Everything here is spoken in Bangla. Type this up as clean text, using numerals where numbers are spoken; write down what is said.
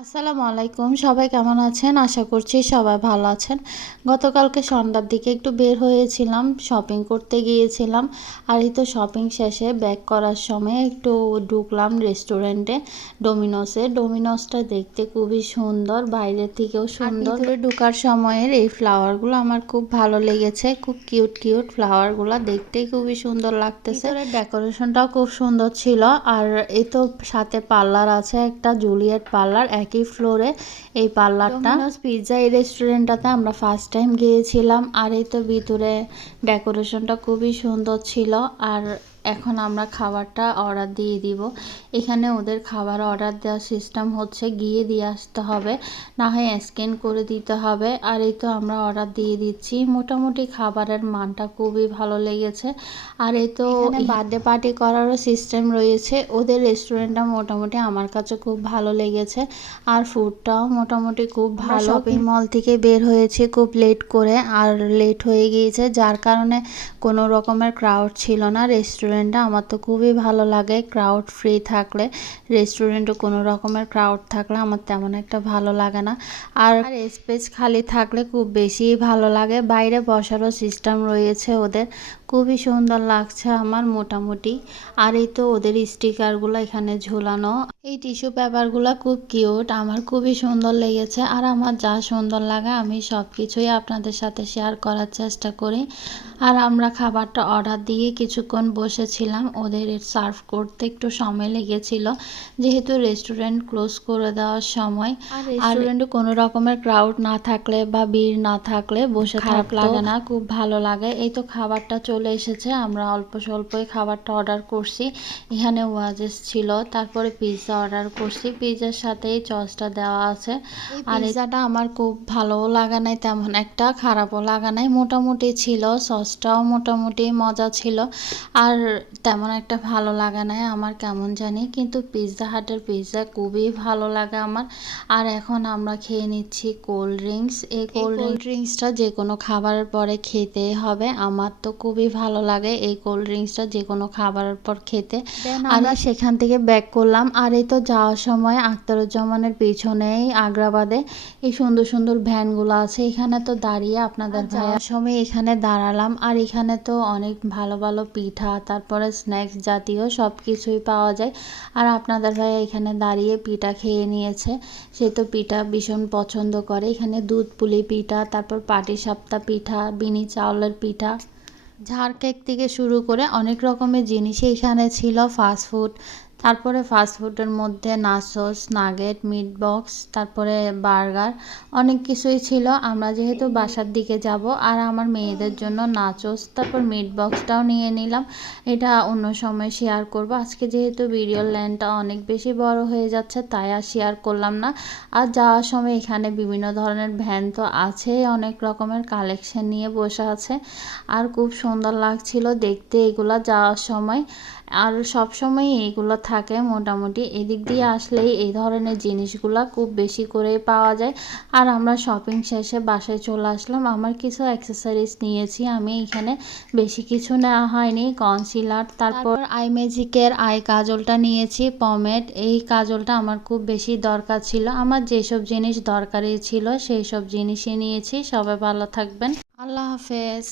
আসসালামু আলাইকুম, সবাই কেমন আছেন? আশা করছি সবাই ভালো আছেন। গতকালকে সন্ধ্যার দিকে একটু বের হয়েছিলাম, শপিং করতে গিয়েছিলাম। আর এই তো শপিং শেষে ব্যাক করার সময় একটু ঢুকলাম রেস্টুরেন্টে, ডোমিনোসে। ডোমিনোসটা দেখতে খুবই সুন্দর, বাইরের থেকেও সুন্দর। ভিতরে ঢোকার সময়ের এই ফ্লাওয়ারগুলো আমার খুব ভালো লেগেছে, খুব কিউট কিউট ফ্লাওয়ারগুলো দেখতেই খুবই সুন্দর লাগতেছে। ডেকোরেশনটাও খুব সুন্দর ছিল। আর এই তো সাথে পার্লার আছে, একটা জুলিয়েট পার্লার, একই ফ্লোরে এই পার্লারটা। পিৎজা এই রেস্টুরেন্টটাতে আমরা ফার্স্ট টাইম গিয়েছিলাম। আর এই তো ভিতরে ডেকোরেশনটা খুবই সুন্দর ছিল। আর এখন আমরা খাবারটা অর্ডার দিয়ে দিব। এখানে ওদের খাবার অর্ডার দেওয়ার সিস্টেম হচ্ছে গিয়ে দিয়ে আসতে হবে, না হয় স্ক্যান করে দিতে হবে। আর এই তো আমরা অর্ডার দিয়ে দিচ্ছি। মোটামুটি খাবারের মানটা খুবই ভালো লেগেছে। আর এই তো বার্থডে পার্টি করারও সিস্টেম রয়েছে ওদের রেস্টুরেন্টটা। মোটামুটি আমার কাছে খুব ভালো লেগেছে। আর ফুডটাও মোটামুটি খুব ভালো। শপিং মল থেকে বের হয়েছি খুব লেট করে, আর লেট হয়ে গিয়েছে যার কারণে কোনো রকমের ক্রাউড ছিল না রেস্টুরেন্টটা। আমার তো খুবই ভালো লাগে ক্রাউড ফ্রি থাকলে। রেস্টুরেন্টে কোনো রকমের ক্রাউড থাকলে আমার তেমন একটা ভালো লাগে না। আর স্পেস খালি থাকলে খুব বেশি ভালো লাগে। বাইরে বসারও সিস্টেম রয়েছে ওদের, খুবই সুন্দর লাগছে আমার মোটামুটি। আর এই তো ওদের স্টিকারগুলো এখানে ঝুলানো, এই টিস্যু পেপারগুলো খুব কিউট, আমার খুবই সুন্দর লেগেছে। আর আমার যা সুন্দর লাগে আমি সব কিছুই আপনাদের সাথে শেয়ার করার চেষ্টা করি। আর আমরা খাবারটা অর্ডার দিয়ে কিছুক্ষণ বসেছিলাম, ওদের সার্ভ করতে একটু সময় লেগেছিল যেহেতু রেস্টুরেন্ট ক্লোজ করে দেওয়ার সময়। আর রেস্টুরেন্টে কোনো রকমের ক্রাউড না থাকলে বা ভিড় না থাকলে বসে খারাপ লাগে না, খুব ভালো লাগে। এই তো খাবারটা চলে এসেছে, আমরা অল্প স্বল্পই খাবারটা অর্ডার করছি। এখানে ওয়াজেস ছিল, তারপরে পিৎজা অর্ডার করছি, পিৎজার সাথেই সসটা দেওয়া আছে। আর পিৎজাটা আমার খুব ভালোও লাগা নাই, তেমন একটা খারাপও লাগা নাই, মোটামুটি ছিল। সসটাও মোটামুটি মজা ছিল, আর তেমন একটা ভালো লাগা নাই আমার কেমন জানি। কিন্তু পিৎজা হাটের পিৎজা খুবই ভালো লাগে আমার। আর এখন আমরা খেয়ে নিচ্ছি কোল্ড ড্রিঙ্কস। এই কোল্ড ড্রিঙ্কসটা যে কোনো খাবারের পরে খেতেই হবে, আমার তো খুবই ভালো লাগে এই কোল্ড ড্রিঙ্কসটা যে কোনো খাবারের পর খেতে। আমরা সেখান থেকে ব্যাক করলাম। আর এই তো যাওয়ার সময় আখতারুজ্জামানের পিছনেই আগ্রাবাদে এই সুন্দর সুন্দর ভ্যানগুলো আছে, এখানে তো দাঁড়িয়ে আপনাদের যাওয়ার সময় এখানে দাঁড়ালাম। আর এখানে তো অনেক ভালো ভালো পিঠা, তারপরে স্ন্যাক্স জাতীয় সব কিছুই পাওয়া যায়। আর আপনাদের ভাইয়া এখানে দাঁড়িয়ে পিঠা খেয়ে নিয়েছে, সে তো পিঠা ভীষণ পছন্দ করে। এখানে দুধ পুলি পিঠা, তারপর পাটিসাপটা পিঠা, বিনি চাউলের পিঠা, ঝাড় কেক থেকে শুরু করে অনেক রকমের জিনিসই এখানে ছিল। ফাস্টফুড, তারপরে ফাস্টফুডের মধ্যে নাচোস, নাগেট, মিট বক্স, তারপরে বার্গার, অনেক কিছুই ছিল। আমরা যেহেতু বাসার দিকে যাব, আর আমার মেয়েদের জন্য নাচোস তারপর মিট বক্সটাও নিয়ে নিলাম। এটা অন্য সময় শেয়ার করব, আজকে যেহেতু ভিডিওর লেন্থটা অনেক বেশি বড় হয়ে যাচ্ছে তাই আর শেয়ার করলাম না। আর যাওয়ার সময় এখানে বিভিন্ন ধরনের ভ্যান তো আছেই, অনেক রকমের কালেকশন নিয়ে বসে আছে। আর খুব সুন্দর লাগছিল দেখতে এগুলা যাওয়ার সময়। আর সব সময় এইগুলো থাকে মোটামুটি, এদিক দিয়ে আসলেই এই ধরনের জিনিসগুলা খুব বেশি করে পাওয়া যায়। আর আমরা শপিং শেষে বাসায় চলে আসলাম। আমার কিছু অ্যাক্সেসরিজ নিয়েছি আমি, এখানে বেশি কিছু নেওয়া হয়নি। কনসিলার, তারপর আই ম্যাজিকের আই কাজলটা নিয়েছি, পমেড। এই কাজলটা আমার খুব বেশি দরকার ছিল, আমার যেসব জিনিস দরকারি ছিল সেই সব জিনিসই নিয়েছি। সবাই ভালো থাকবেন, আল্লাহ হাফেজ।